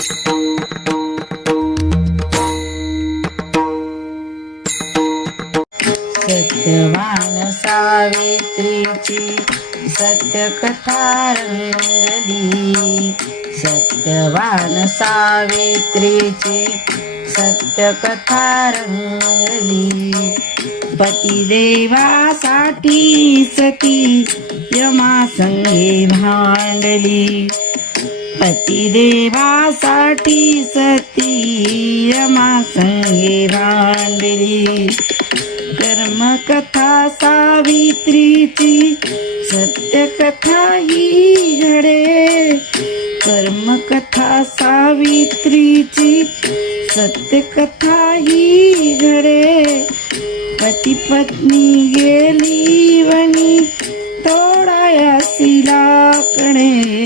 सत्यवान सावित्रीची सत्यकथा रंगली. सत्यवान सावित्रीची सत्यकथा रंगली. पतिदेवासाठी सती यमासंगे भांडली. पतिदेवासाठी सती यमासंगे भांडली. कर्मकथा सावित्रीची सत्यकथा ही घडे. कर्मकथा सावित्रीची सत्यकथा ही घडे. पती पत्नी गेली वनी तोडायासी लाकडे.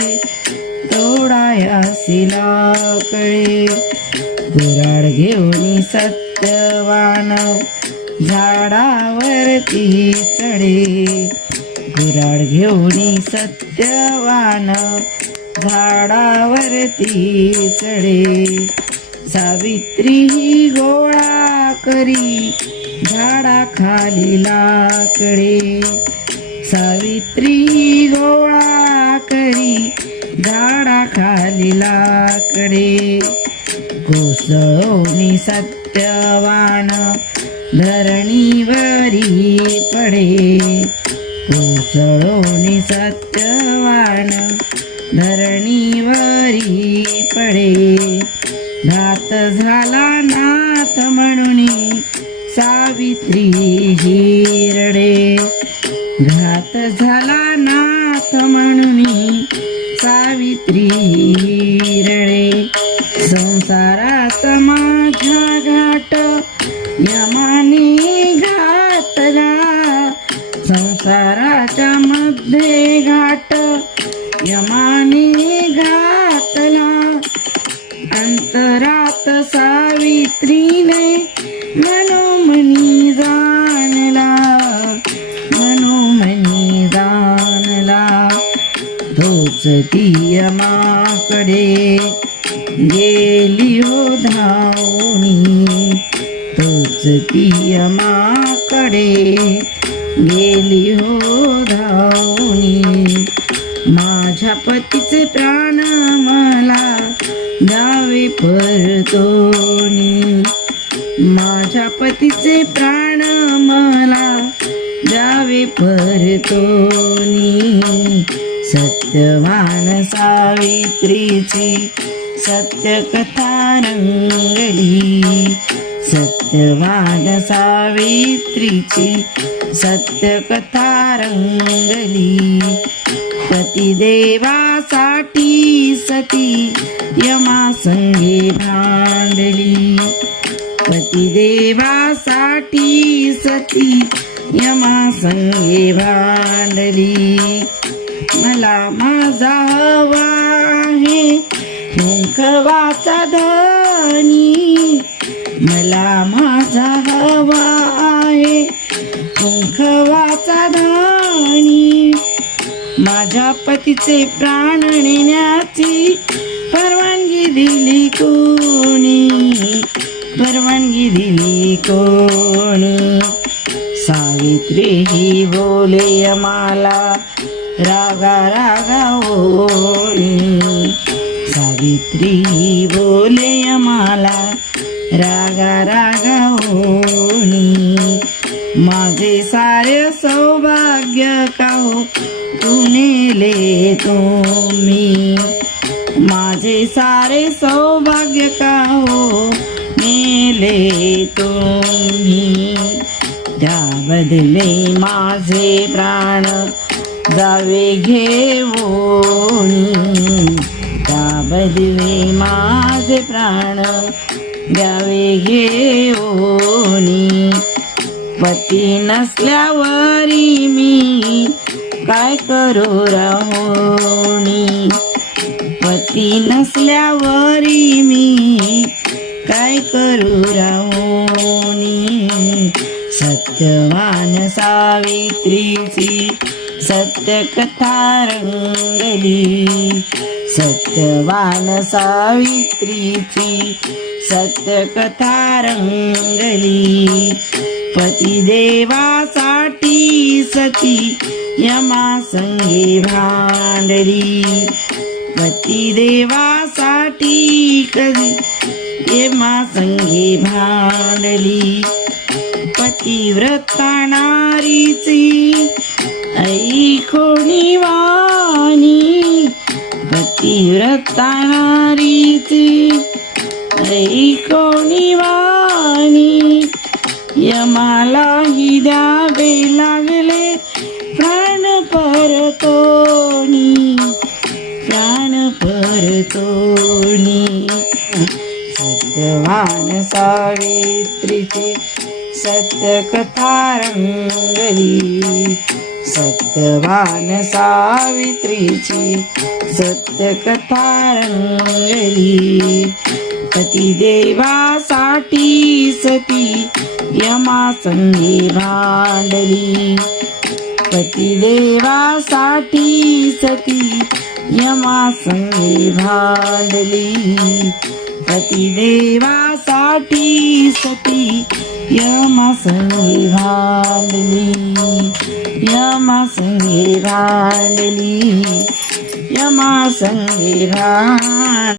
तोडायासी लाकडे. गुराड घेऊन सत्यवान झाडावरती चढे. गुराड घेऊन सत्यवान झाडावरती चढे. सावित्री ही गोळा करी झाडाखाली लाकडे. सावित्री ही गोळा करी झाडाखाली लाकडे. कोसळून सत्यवान धरणीवरी पडे. कोसळून सत्यवान धरणीवरी पडे. घात झाला नाथ म्हणून सावित्री ही रडे. घात झाला नाथ म्हणून सावित्री ही रडे. संसारात माझ्या घाट यमाने घातला. संसाराच्या मध्ये घाट यमाने घातला. अंतरात सावित्रीने मनोमनी जाणला. मनोमनी जाणला. तोच ती यमाकडे गेली हो धावनी. तोच ती यमाकडे गेली हो धावनी. माझ्या पतीचे प्राण मला द्यावे परतोनी. माझ्या पतीचे प्राण मला द्यावे परतोनी. सत्यवान सावित्रीची सत्यकथा रंगली. सत्यवान सावित्रीची सत्यकथा रंगली. पतिदेवासाठी सती यमासंगे भांडली. पतिदेवासाठी सती यमासंगे भांडली. मला माझा हवा आहे कुंकवाचा धनी. मला माझा हवा आहे कुंकवाचा धनी. माझ्या पतीचे प्राण नेण्याची परवानगी दिली कोणी. परवानगी दिली कोणी. सावित्री ही बोले यमाला रागा रागा होनी. सावित्री ही बोले यमाला रागा रागा होनी. माझे सारे सौभाग्य का हो तू नेले तुम्ही. माझे सारे सौभाग्य का हो नेले तुम्ही. त्या बदले माझे प्राण जावे घेऊनी. त्या बदले माझे प्राण द्यावे घेऊनी. पती नसल्यावरी मी काय करू राहोनी. पती नसल्यावरी मी काय करू राहोनी. सत्यवान सावित्रीची सत्यकथा रंगली. सत्यवान सावित्रीची सत्यकथा रंगली. पतिदेवासाठी सती यमासंगे भांडली. पतिदेवासाठी कधी यमासंगे भांडली. पतिव्रता नारीची ऐकोनी वाणी. पतिव्रता नारीची ऐकोनी वाणी. यमालाही द्यावे लागले प्राण परतोनी. प्राण परतोनी. सत्यवान सावित्रीची सत्यकथा रंगली. सत्यवान सावित्रीची सत्यकथा रंगली. पतिदेवासाठी सती यमासंगे भांडली. पतिदेवासाठी सती यमासंगे भांडली. पतिदेवासाठी सती यमासंगे भांडली. यमासंगे भांडली. यमासंगे भांडली.